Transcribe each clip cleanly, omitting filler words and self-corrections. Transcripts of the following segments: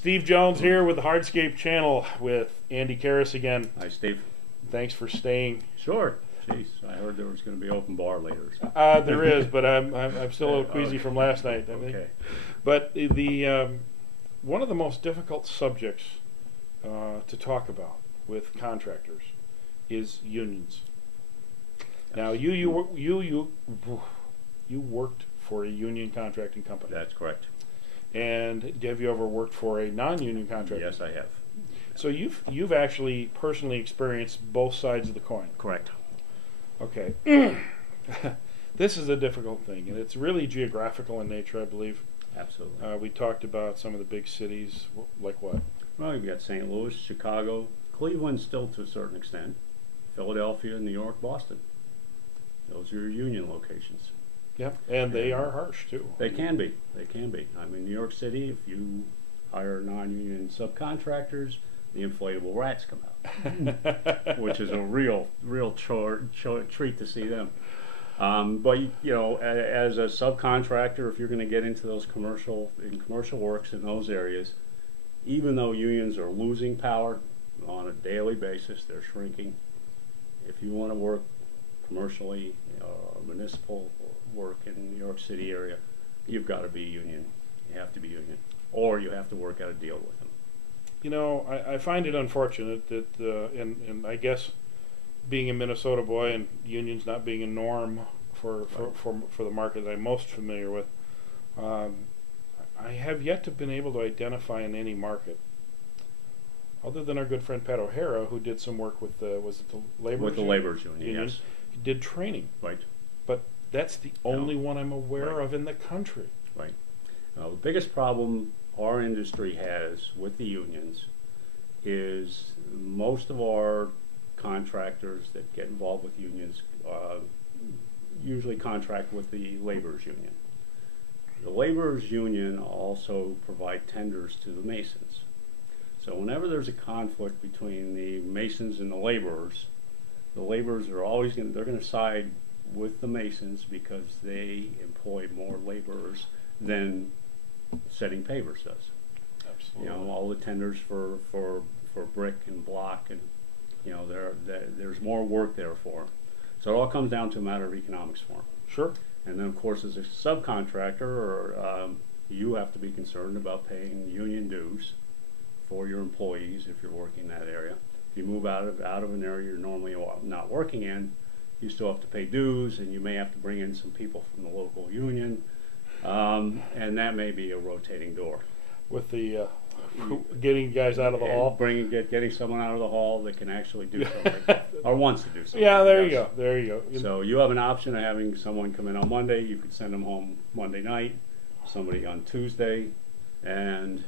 Steve Jones here with the Hardscape channel with Andy Karras again. Hi, Steve. Thanks for staying. Sure. Jeez, I heard there was going to be open bar later. So. There is, but I'm still a little queasy from last night. I think. Okay. But the one of the most difficult subjects to talk about with contractors is unions. Now, you worked for a union contracting company. That's correct. And have you ever worked for a non-union contractor? Yes, I have. So you've actually personally experienced both sides of the coin. Correct. Okay. This is a difficult thing, and it's really geographical in nature, I believe. Absolutely. We talked about some of the big cities, like what? Well, you've got St. Louis, Chicago, Cleveland still to a certain extent, Philadelphia, New York, Boston. Those are your union locations. Yep, and they are harsh, too. They can be. They can be. I mean, New York City, if you hire non-union subcontractors, the inflatable rats come out, which is a real treat to see them. But you know, as a subcontractor, if you're going to get into those commercial works in those areas, even though unions are losing power on a daily basis, they're shrinking. If you want to work commercially, municipal work in the New York City area, you've got to be union. You have to be union, or you have to work out a deal with them. You know, I find it unfortunate that, and I guess being a Minnesota boy and unions not being a norm for the market that I'm most familiar with, I have yet to been able to identify in any market, other than our good friend Pat O'Hara, who did some work with the laborers? With the laborers union, yes. He did training. Right. But that's the only one I'm aware of in the country. Right. The biggest problem our industry has with the unions is most of our contractors that get involved with unions usually contract with the laborers union. The laborers union also provide tenders to the masons. So whenever there's a conflict between the masons and the laborers are always going to side with the masons because they employ more laborers than setting pavers does. Absolutely. You know, all the tenders for brick and block, and you know, there's more work there for them. So it all comes down to a matter of economics for them. Sure. And then, of course, as a subcontractor, you have to be concerned about paying union dues for your employees if you're working in that area. If you move out of an area you're normally not working in, you still have to pay dues, and you may have to bring in some people from the local union, and that may be a rotating door. With the getting guys out of the hall, getting someone out of the hall that can actually do something or wants to do something. Yeah, there you go. There you go. So you have an option of having someone come in on Monday. You could send them home Monday night, somebody on Tuesday, and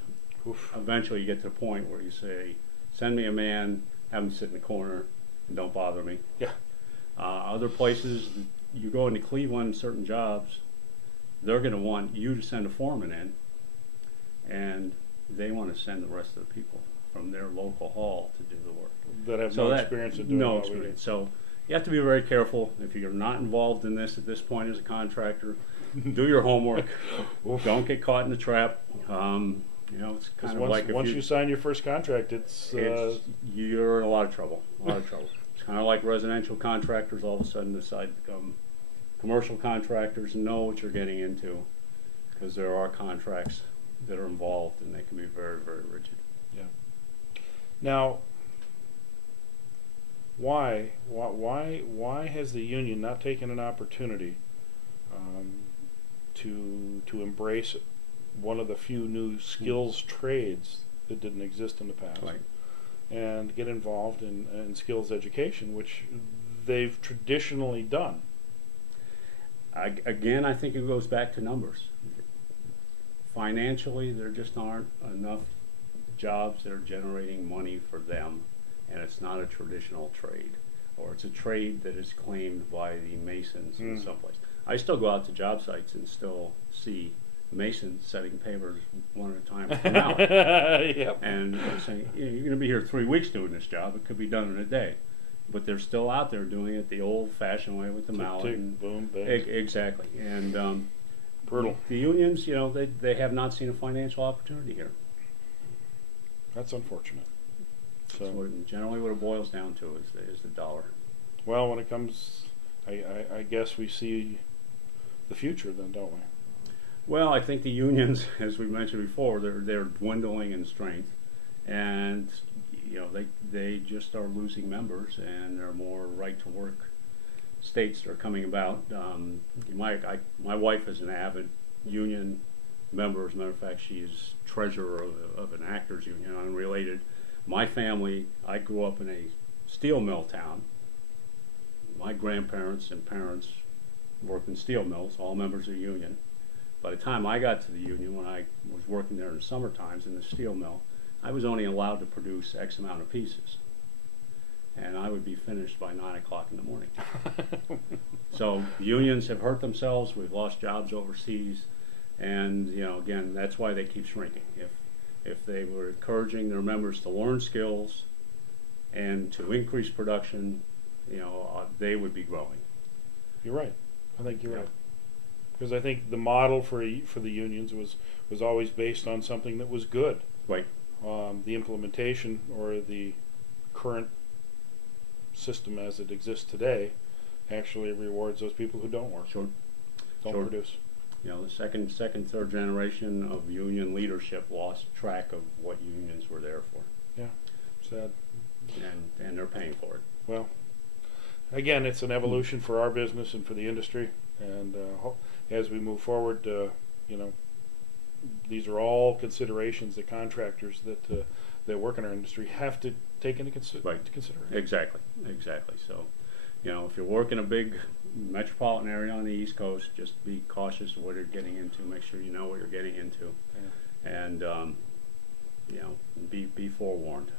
eventually you get to the point where you say, "Send me a man, have him sit in the corner, and don't bother me." Yeah. Other places, you go into Cleveland, certain jobs, they're going to want you to send a foreman in, and they want to send the rest of the people from their local hall to do the work. That have no experience in doing no what experience. we do. So you have to be very careful. If you're not involved in this at this point as a contractor, do your homework. Don't get caught in the trap. You know, it's kind of like once you sign your first contract, you're in a lot of trouble. A lot of trouble. It's kind of like residential contractors all of a sudden decide to become commercial contractors and know what you're getting into, because there are contracts that are involved, and they can be very, very rigid. Yeah. Now, why has the union not taken an opportunity to embrace one of the few new skills trades that didn't exist in the past, right, and get involved in skills education, which they've traditionally done? Again, I think it goes back to numbers. Financially, there just aren't enough jobs that are generating money for them, and it's not a traditional trade, or it's a trade that is claimed by the masons in someplace. I still go out to job sites and still see masons setting pavers one at a time with a mallet. Yep. And saying, you're going to be here 3 weeks doing this job. It could be done in a day. But they're still out there doing it the old-fashioned way with the mallet. Tick, boom, bang. Exactly. And brutal. The unions, you know, they have not seen a financial opportunity here. That's unfortunate. So generally what it boils down to is the dollar. Well, when it comes, I guess we see the future then, don't we? Well, I think the unions, as we mentioned before, they're dwindling in strength, and they just are losing members, and there are more right to work states that are coming about. My wife is an avid union member. As a matter of fact, she's treasurer of an actors union, unrelated. My family, I grew up in a steel mill town. My grandparents and parents worked in steel mills, all members of the union. By the time I got to the union, when I was working there in the summer times in the steel mill, I was only allowed to produce X amount of pieces. And I would be finished by 9 o'clock in the morning. So unions have hurt themselves. We've lost jobs overseas. And, again, that's why they keep shrinking. If they were encouraging their members to learn skills and to increase production, they would be growing. You're right. I think you're right. Because I think the model for the unions was always based on something that was good. Right. The implementation or the current system as it exists today actually rewards those people who don't work. Sure. Don't produce. The second, third generation of union leadership lost track of what unions were there for. Yeah. Sad. And they're paying for it. Well, again, it's an evolution for our business and for the industry. And as we move forward, these are all considerations that contractors that work in our industry have to take into consideration. Exactly. So, if you work in a big metropolitan area on the East Coast, just be cautious of what you're getting into. Make sure you know what you're getting into, and be forewarned.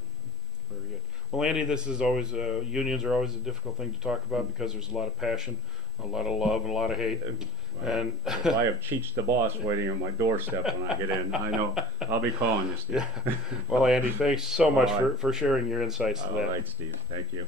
Very good. Well, Andy, this is always unions are always a difficult thing to talk about because there's a lot of passion, a lot of love, and a lot of hate. Well, and if I have Cheech the boss waiting on my doorstep when I get in, I know I'll be calling you, Steve. Yeah. Well, Andy, thanks so much for sharing your insights to that. All right, Steve. Thank you.